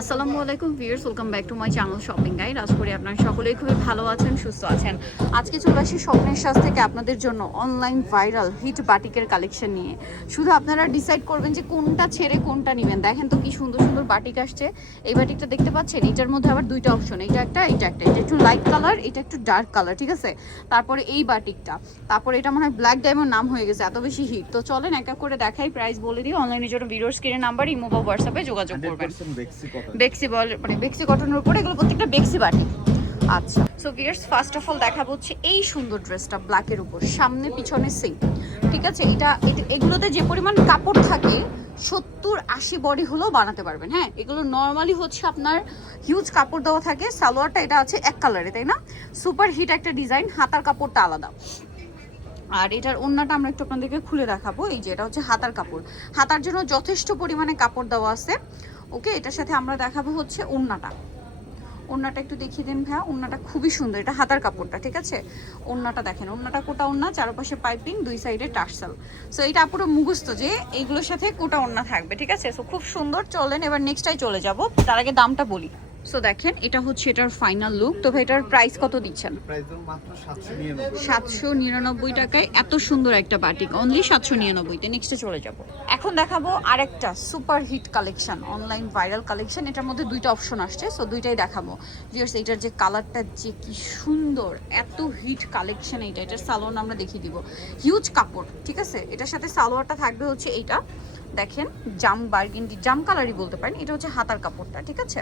আসসালামু আলাইকুম viewers, welcome back to my channel shopping guide. আশা করি আপনারা সকলেই খুবই ভালো আছেন, সুস্থ আছেন। আজকে চলে আসি স্বপ্নের সাজ থেকে আপনাদের জন্য অনলাইন ভাইরাল হিট বাটিকের কালেকশন নিয়ে। শুধু আপনারা ডিসাইড করবেন যে কোনটা ছেড়ে কোনটা নেবেন। দেখেন তো কি সুন্দর সুন্দর বাটিক আসছে। এই বাটিকটা দেখতে পাচ্ছেন, এটার মধ্যে আবার দুইটা অপশন, এটা একটা এটা একটু লাইট কালার, এটা একটু ডার্ক কালার, ঠিক আছে। তারপরে এই বাটিকটা, তারপরে এটা মনে হয় ব্ল্যাক ডায়মন্ড নাম হয়ে গেছে, এত বেশি হিট। তো চলেন এক এক করে দেখাই, প্রাইস বলে দিই। অনলাইনের জন্য ভিডিওর স্ক্রিনের নাম্বার, ইমো বা হোয়াটসঅ্যাপে যোগাযোগ করবেন। বেক্সি বল মানে বেক্সি কটনের উপরে, এগুলো প্রত্যেকটা বেক্সি বাটি। আচ্ছা, so viewers first of all দেখাবো হচ্ছে এই সুন্দর ড্রেসটা ব্ল্যাকের উপর, সামনে পিছনে সেম, ঠিক আছে। এগুলোতে যে পরিমাণ কাপড় থাকে 70-80 বডি হলেও বানাতে পারবেন। হ্যাঁ, এগুলো নর্মালি হচ্ছে আপনার হিউজ কাপড় দেওয়া থাকে। সালোয়ারটা এটা আছে এক কালারে, তাই না? সুপার হিট একটা ডিজাইন, হাতার কাপড়টা আলাদা। আর এটার ওড়নাটা আমরা একটু আপনাদেরকে খুলে দেখাবো। এই যে এটা হচ্ছে হাতার কাপড়, হাতার জন্য যথেষ্ট পরিমাণে কাপড় দেওয়া আছে। ওকে, এটার সাথে আমরা দেখাবো হচ্ছে ওড়নাটা। ওড়নাটা একটু দেখিয়ে দিন ভাইয়া। ওড়নাটা খুবই সুন্দর, এটা হাতার কাপড়টা, ঠিক আছে। ওড়নাটা দেখেন, ওড়নাটা কোটা ওড়না, চারপাশে পাইপিং, দুই সাইডে টার্সাল। সো এটা পুরো মুখস্থ যে এইগুলোর সাথে কোটা ওড়না থাকবে, ঠিক আছে। সো খুব সুন্দর। চলেন এবার নেক্সটটাই চলে যাব, তার আগে দামটা বলি। সো দেখেন, এটা হচ্ছে এটার ফাইনাল লুক। তো ভাই এটার প্রাইস কত দিচ্ছেন? মাত্র 799 799 টাকায় এত সুন্দর একটা বাটিক, অনলি 799-তে। নেক্সটে চলে যাব। এখন দেখাবো আরেকটা super hit collection, online viral collection. এটার মধ্যে দুইটা অপশন আসছে, সো দুইটাই দেখাবো। ভিউয়ার্স, এটার যে কালারটা যে কি সুন্দর, এত হিট কালেকশন। এটার সালোয়ার আমরা দেখিয়ে দিব, হিউজ কাপড়, ঠিক আছে। এটার সাথে সালোয়ারটা থাকবে হচ্ছে এইটা, দেখেন জাম বার্গেন্ডি, জাম কালারই বলতে পারেন। এটা হচ্ছে হাতার কাপড়টা, ঠিক আছে।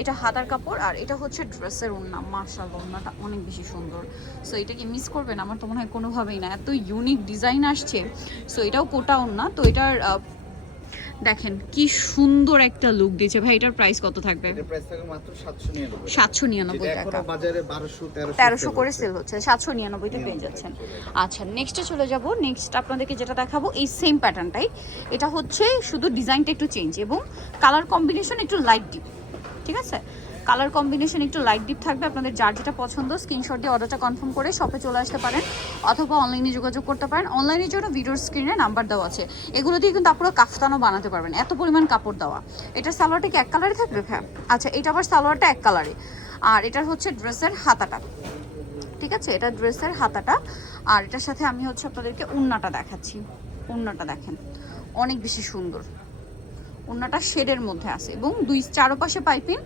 এটা হাতার কাপড়, আর এটা হচ্ছে ড্রেসের ওড়না। মাশাআল্লাহ, ওড়নাটা অনেক বেশি সুন্দর। সো এটা কি মিস করবেন? আমার তো মনে হয় কোনোভাবেই না, এত ইউনিক ডিজাইন আসছে। সো এটাও কোটা ওড়না। তো এটার দেখেন কি সুন্দর একটা লুক দিয়েছে ভাই। এটার প্রাইস কত থাকবে? এর প্রাইস থাকবে মাত্র 799 799 টাকা। টাকা। এখন বাজারে 1200 1300 করে সেল হচ্ছে, 799-তে পেয়ে যাচ্ছেন। আচ্ছা, নেক্সটে চলে যাব। নেক্সট আপনাদেরকে যেটা দেখাবো এই সেম প্যাটার্নটাই। এটা হচ্ছে শুধু ডিজাইনটা একটু চেঞ্জ এবং কালার কম্বিনেশন একটু লাইট ডিপ, ঠিক আছে। কালার কম্বিনেশন একটু লাইট ডিপ থাকবে। আপনাদের যার যেটা পছন্দ স্ক্রিনশট দিয়ে অর্ডারটা কনফার্ম করে শপে চলে আসতে পারেন, অথবা অনলাইনে যোগাযোগ করতে পারেন। অনলাইনের জন্য ভিডিওর স্ক্রিনে নাম্বার দেওয়া আছে। এগুলো দিয়ে কিন্তু আপনারা কাফতানও বানাতে পারবেন, এত পরিমাণ কাপড় দেওয়া। এটার সালোয়ারটা কি এক কালারে থাকবে? হ্যাঁ, আচ্ছা, এটা আবার সালোয়ারটা এক কালারে। আর এটার হচ্ছে ড্রেসের হাতাটা, ঠিক আছে। এটা ড্রেসের হাতাটা। আর এটার সাথে আমি হচ্ছে আপনাদেরকে ওড়নাটা দেখাচ্ছি। ওড়নাটা দেখেন, অনেক বেশি সুন্দর। ওড়নাটা শেডের মধ্যে আছে এবং চারপাশে পাইপিং,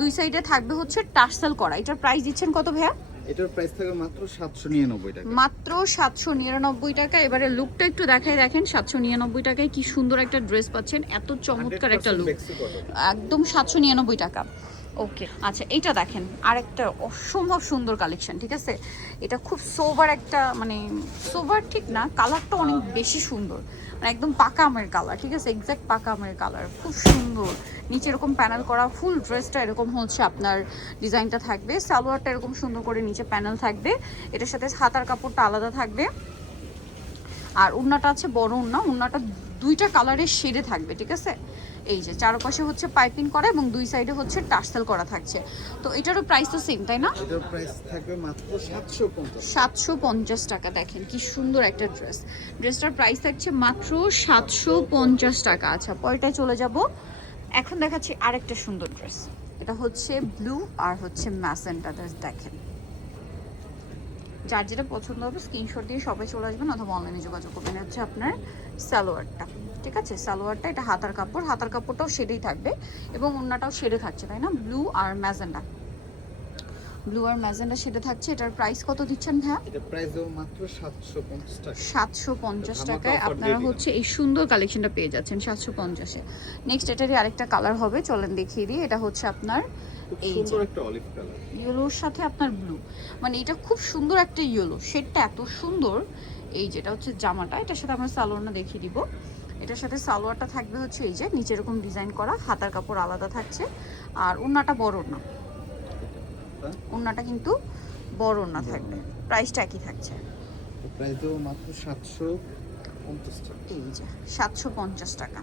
দুই সাইডে থাকবে হচ্ছে টার্সেল করা। এটার প্রাইস দিচ্ছেন কত ভাইয়া? এটার প্রাইস থাকবে মাত্র 799 টাকা। মাত্র 799 টাকা। এবারে লুকটা একটু দেখাই, দেখেন 799 টাকায় কি সুন্দর একটা ড্রেস পাচ্ছেন, এত চমৎকার একটা লুক, একদম 799 টাকা। ওকে, আচ্ছা, এইটা দেখেন আরেকটা অসম্ভব সুন্দর কালেকশন, ঠিক আছে। এটা খুব সোবার একটা, মানে সোবার ঠিক না, কালারটা অনেক বেশি সুন্দর, মানে একদম পাকা আমের কালার, ঠিক আছে। এক্স্যাক্ট পাকা আমের কালার, খুব সুন্দর। নিচে এরকম প্যানেল করা, ফুল ড্রেসটা এরকম হচ্ছে আপনার ডিজাইনটা থাকবে। সালোয়ারটা এরকম সুন্দর করে নিচে প্যানেল থাকবে। এটার সাথে হাতার কাপড়টা আলাদা থাকবে। আর ওড়নাটা আছে বড় ওড়না, ওড়নাটা দুইটা কালারের শেডে থাকবে, ঠিক আছে। এই যে চারপাশে হচ্ছে পাইপিং করা এবং দুই সাইডে হচ্ছে টার্সেল করা থাকছে। তো এটারও প্রাইস তো সেম, তাই না? এটার প্রাইস থাকবে মাত্র 750 750 টাকা। দেখেন কি সুন্দর একটা ড্রেস। ড্রেসটার প্রাইস থাকছে মাত্র 750 টাকা। আচ্ছা, পরেরটায় চলে যাব। এখন দেখাচ্ছি আরেকটা সুন্দর ড্রেস। এটা হচ্ছে ব্লু আর হচ্ছে ম্যাজেন্টা ড্রেস। দেখেন যার যেটা পছন্দ হবে স্ক্রিনশট দিয়ে সবাই চলে আসবেন, অথবা অনলাইনে যোগাযোগ করবেন। হচ্ছে আপনার সালোয়ারটা, ঠিক আছে। সালোয়ারটা এটা হাতার কাপড়, হাতার কাপড়টাও শেডেই থাকবে এবং ওড়নাটাও শেডে থাকছে, তাই না? ব্লু আর ম্যাজেন্টা, ব্লু আর ম্যাজেন্টা শেডে থাকছে। এটার প্রাইস কত দিচ্ছেন ভাইয়া? এটা প্রাইস দেব মাত্র 750 টাকা। 750 টাকায় আপনারা হচ্ছে এই সুন্দর কালেকশনটা পেয়ে যাচ্ছেন 750-এ। নেক্সট এটারই আরেকটা কালার হবে, চলেন দেখিয়ে দিই। এটা হচ্ছে আপনার এই সুন্দর একটা অলিভ কালার, ইয়েলোর সাথে আপনার ব্লু, মানে এটা খুব সুন্দর একটা ইয়েলো, শেডটা এত সুন্দর। এই যেটা হচ্ছে জামাটা, এটার সাথে আমরা সালোয়ারটা দেখিয়ে দিব। এটার সাথে সালোয়ারটা থাকবে হচ্ছে এই যে নিচে এরকম ডিজাইন করা, হাতার কাপড় আলাদা থাকছে। আর ওড়নাটা বড় ওড়না, ওড়নাটা কিন্তু বড় ওড়না থাকবে। প্রাইসটা একই থাকছে, প্রাইস দেব মাত্র 750 টাকা। এই যে 750 টাকা।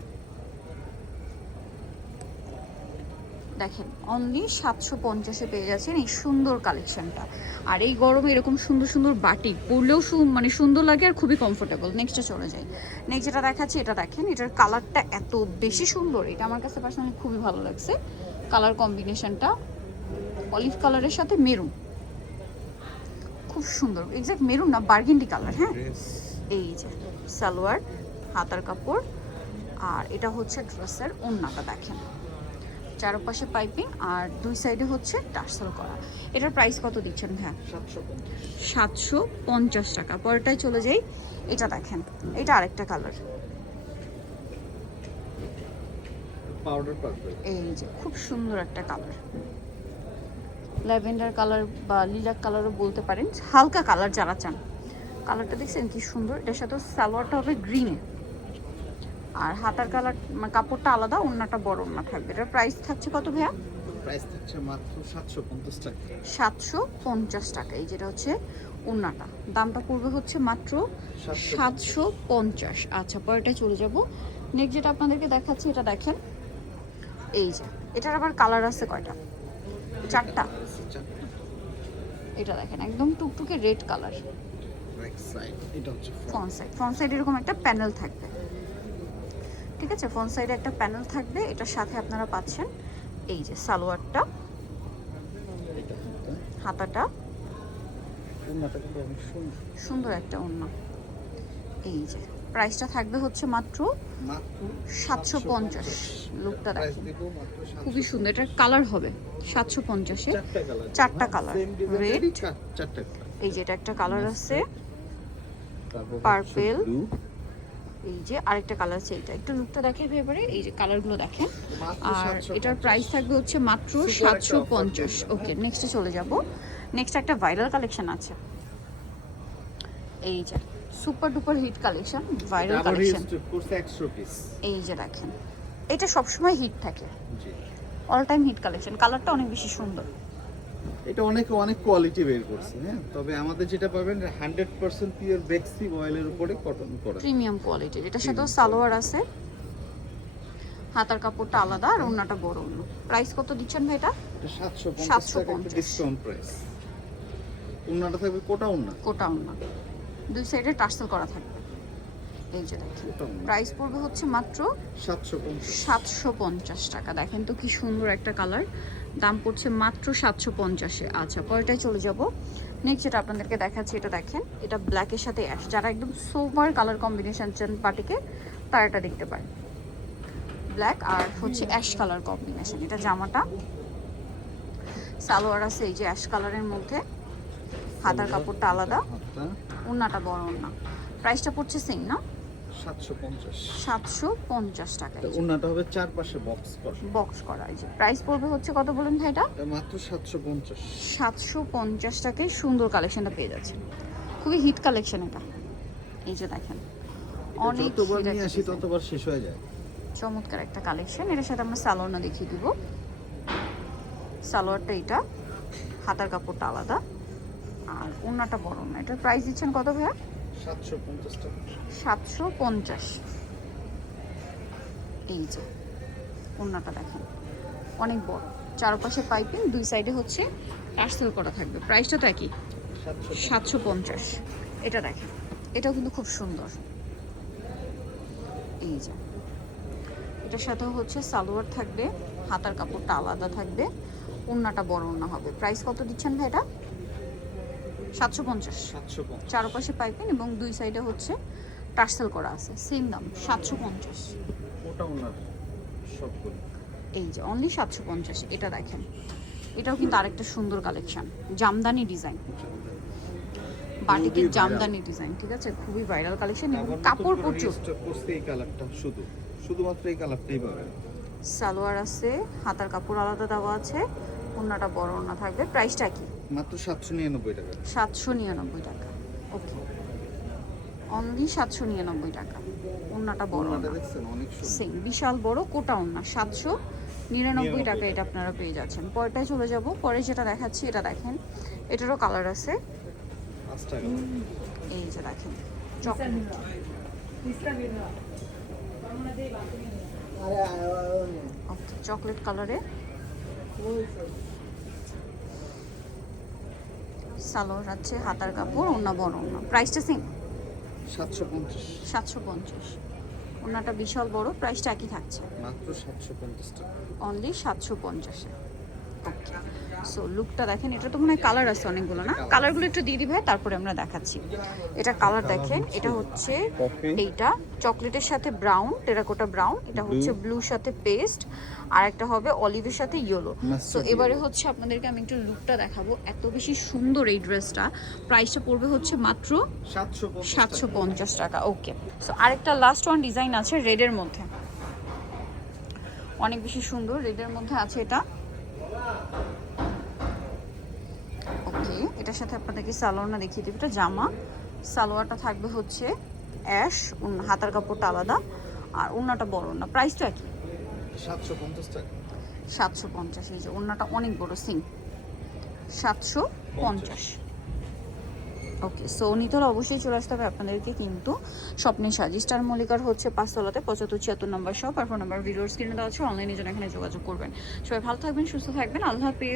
দেখেন অনলি 750-এ পেয়ে যাচ্ছেন এই সুন্দর কালেকশনটা। আর এই গরমে এরকম সুন্দর সুন্দর বাটিক পরলেও মানে সুন্দর লাগে আর খুবই কমফোর্টেবল। নেক্সটে চলে যাই। নেক্সট যেটা দেখাচ্ছি এটা দেখেন, এটার কালারটা এত বেশি সুন্দর, এটা আমার কাছে পার্সোনালি খুবই ভালো লাগছে। কালার কম্বিনেশনটা অলিভ কালারের সাথে মেরুন, খুব সুন্দর। এক্সাক্ট মেরুন না, বার্গেন্ডি কালার। হ্যাঁ, এই যে সালোয়ার, হাতার কাপড়, আর এটা হচ্ছে ড্রেসের ওড়নাটা দেখেন, চারপাশে পাইপিং আর দুই সাইডে হচ্ছে টার্সেল করা। এটার প্রাইস কত দিচ্ছেন ভাইয়া? 750 টাকা। পরেরটায় চলে যাই, এটা দেখেন, এটা আরেকটা কালার, পাউডার পার্পল। এই যে খুব সুন্দর একটা কালার, ল্যাভেন্ডার কালার বা লিলাক কালারও বলতে পারেন, হালকা কালার যারা চান। কালারটা দেখছেন কি সুন্দর। এটার সাথে সালোয়ারটা হবে গ্রিনে, আর হাতার কালার কাপড়টা আলাদা, ওড়নাটা বড় ওড়না থাকবে। এটার প্রাইস থাকছে কত ভাইয়া? প্রাইস থাকছে মাত্র 750 টাকা। 750 টাকা। এই যেটা হচ্ছে ওড়নাটা, দামটা পড়বে হচ্ছে মাত্র 750। আচ্ছা, পরেরটা চলে যাব। নেক্সট যেটা আপনাদেরকে দেখাচ্ছি এটা দেখেন, এই যে এটার আবার কালার আছে কয়টা? 4টা। এটা দেখেন একদম টুকটুকে রেড কালার। ব্যাক সাইড, এটা হচ্ছে ফ্রন্ট সাইড এরকম একটা প্যানেল থাকবে, ঠিক আছে? ফ্রন্ট সাইডে একটা প্যানেল থাকবে। এটার সাথে আপনারা পাচ্ছেন এই যে সালোয়ারটা, এটা হাতাটা, ওড়নাটা কিন্তু অনেক সুন্দর। সুন্দর একটা ওড়না। এই যে প্রাইসটা থাকবে হচ্ছে মাত্র 750। লুকটা প্রাইস দেখেন দেব মাত্র 750। খুবই সুন্দর। এটার কালার হবে 750-এ 4টা কালার। 4টা কালার, রেড, 4টা কালার। এই যে এটা একটা কালার আছে, তারপর পার্পল, ব্লু, এই যে আরেকটা কালার আছে। এটা একটু লুকটা দেখে এবারে, এই যে কালারগুলো দেখেন। মাত্র আর 750 এটার প্রাইস থাকবে হচ্ছে মাত্র Super একটা offer 750। দিলাম, ওকে, নেক্সটে চলে যাব। নেক্সট একটা ভাইরাল কালেকশন আছে, এই যে super duper hit collection, viral আবার কালেকশন। রিস্টক করছে 100 পিস। এই যে দেখেন, এটা সবসময় হিট থাকে, জি, অল টাইম হিট কালেকশন। কালারটা অনেক বেশি সুন্দর। এটা অনেক কোয়ালিটি বের করছে। হ্যাঁ, তবে আমাদের যেটা পাবেন 100% পিওর বেক্সি অয়েলের উপরে কটন করা, প্রিমিয়াম কোয়ালিটির। এটার সাথেও সালোয়ার আছে, হাতার কাপড়টা আলাদা আর ওড়নাটা বড় ওড়না। প্রাইস কত দিচ্ছেন ভাই এটা? এটা 750 টাকা, 750 ডিসকাউন্ট প্রাইস। ওড়নাটা থাকবে কোটা ওড়না, কোটা ওড়না, দুই সাইডে টার্সেল করা থাকবে। এই যে দেখেন, কোটা ওড়না। প্রাইস পড়বে হচ্ছে মাত্র 750। 750 টাকা। দেখেন তো কি সুন্দর একটা কালার, দাম পড়ছে মাত্র 750-এ। আচ্ছা, পরেরটায় চলে যাব। নেক্সট যেটা আপনাদেরকে দেখাচ্ছি এটা দেখেন, এটা ব্ল্যাকের সাথে অ্যাশ, যারা একদম সোবার কালার কম্বিনেশন চান পার্টিকে, তারা এটা দেখতে পারেন। ব্ল্যাক আর হচ্ছে অ্যাশ কালার কম্বিনেশন। এটা জামাটা, সালোয়ার আছে এই যে অ্যাশ কালারের মধ্যে, হাতার কাপড়টা আলাদা, হাতটা ওড়নাটা বড় ওড়না। প্রাইসটা পড়ছে সেম না? 750। 750 টাকা। এটা ওড়নাটা হবে চারপাশে বক্স করা। বক্স করা। এই যে প্রাইস পড়বে হচ্ছে কত বলেন ভাই এটা? এটা মাত্র 750। 750 টাকায় সুন্দর কালেকশনটা পেয়ে যাচ্ছেন। খুবই হিট কালেকশন এটা। এই যে দেখেন, অনেক যতবার hit নিয়ে একটা আসি design। ততবার শেষ হয়ে যায়। চমৎকার একটা কালেকশন। এটার সাথে আমরা সালোয়ারটা দেখিয়ে দিব। সালোয়ারটা এটা, হাতার কাপড়টা আলাদা আর ওড়নাটা বড় না। এটার প্রাইস দিচ্ছেন কত ভাইয়া? 750 টাকা। 750। এই যে ওড়নাটা দেখেন, অনেক বড়, চারপাশে পাইপিং, দুই সাইডে হচ্ছে টার্সেল করা থাকবে। প্রাইসটা তো একই, 750। এটা দেখেন, এটাও কিন্তু খুব সুন্দর। এই যে এটার সাথে হচ্ছে সালোয়ার থাকবে, হাতার কাপড়টা আলাদা থাকবে, ওড়নাটা বড় ওড়না হবে। প্রাইস কত দিচ্ছেন ভাই এটা? 750। 750। চারপাশে পাইপিং এবং দুই সাইডে হচ্ছে টার্সেল করা আছে, সেম দাম 750। ওটা ওনার সবগুলো। এই যে অনলি 750। এটা দেখেন, এটাও কিন্তু আরেকটা সুন্দর কালেকশন, জামদানি ডিজাইন, বাটিকের জামদানি ডিজাইন, ঠিক আছে? খুবই ভাইরাল কালেকশন এবং কাপড় প্রচুর। করছে এই কালারটা, শুধুমাত্র এই কালারটাই পাবেন। সালোয়ার আছে, হাতার কাপড় আলাদা দেওয়া আছে, ওড়নাটা বড় ওড়না থাকবে। প্রাইসটা কি? মাত্র 799 টাকা। 799 টাকা। ওকে, অনলি 799 টাকা। ওড়নাটা বড় ওড়নাটা ওড়না, দেখছেন অনেক সুন্দর। সেম বিশাল বড় কোটা ওড়না, 799 টাকা এটা আপনারা পেয়ে যাচ্ছেন। পরেরটায় চলে যাব। পরে যেটা দেখাচ্ছি এটা দেখেন, এটারও কালার আছে। 5 টাকা। এই যে দেখেন, চকলেট, চকলেট কালারে সালোয়ার আছে, হাতার কাপড়, ওড়না বড় ওড়না। প্রাইসটা সেম 750, 750। ওড়নাটা বিশাল বড়, প্রাইসটা একই থাকছে মাত্র 750 টাকা। অনলি 750-এ। ওকে, সো লুকটা দেখেন, এটা তো মনে হয় কালার আছে অনেকগুলো না? কালারগুলো একটু দিয়ে দিবে, তারপরে আমরা দেখাচ্ছি। এটা কালার দেখেন, এটা হচ্ছে কফি, এইটা চকলেটের সাথে ব্রাউন, টেরাকোটা ব্রাউন, এটা হচ্ছে ব্লুর সাথে পেস্ট, আর একটা হবে অলিভের সাথে ইয়েলো। সো এবারে হচ্ছে আপনাদেরকে আমি একটু লুকটা দেখাবো। এত বেশি সুন্দর এই ড্রেসটা, প্রাইসটা পড়বে হচ্ছে মাত্র 750 টাকা। ওকে, সো আরেকটা লাস্ট ওয়ান ডিজাইন আছে রেডের মধ্যে, অনেক বেশি সুন্দর রেডের মধ্যে আছে এটা। ওকে, এটার সাথে আপনাদেরকে সালোয়ারটা দেখিয়ে দেব। এটা জামা, সালোয়ারটা থাকবে হচ্ছে অ্যাশ, হাতার কাপড়টা আলাদা, আর ওড়নাটা বড় না। প্রাইসটা একই 750 টাকা। 750। এই যে ওড়নাটা অনেক বড়, সিং 750। ওকে, সো নিতে হলে অবশ্যই চলে আসতে হবে আপনাদেরকে কিন্তু স্বপ্নের সাজি স্টার মল্লিকার হচ্ছে 5 তলাতে 75-76 নম্বর শপ, আর ফোন নাম্বার ভিডিওর স্ক্রিনে দেওয়া আছে। অনলাইনে জন্য এখানে যোগাযোগ করবেন। সবাই ভালো থাকবেন, সুস্থ থাকবেন, আল্লাহ হাফেজ।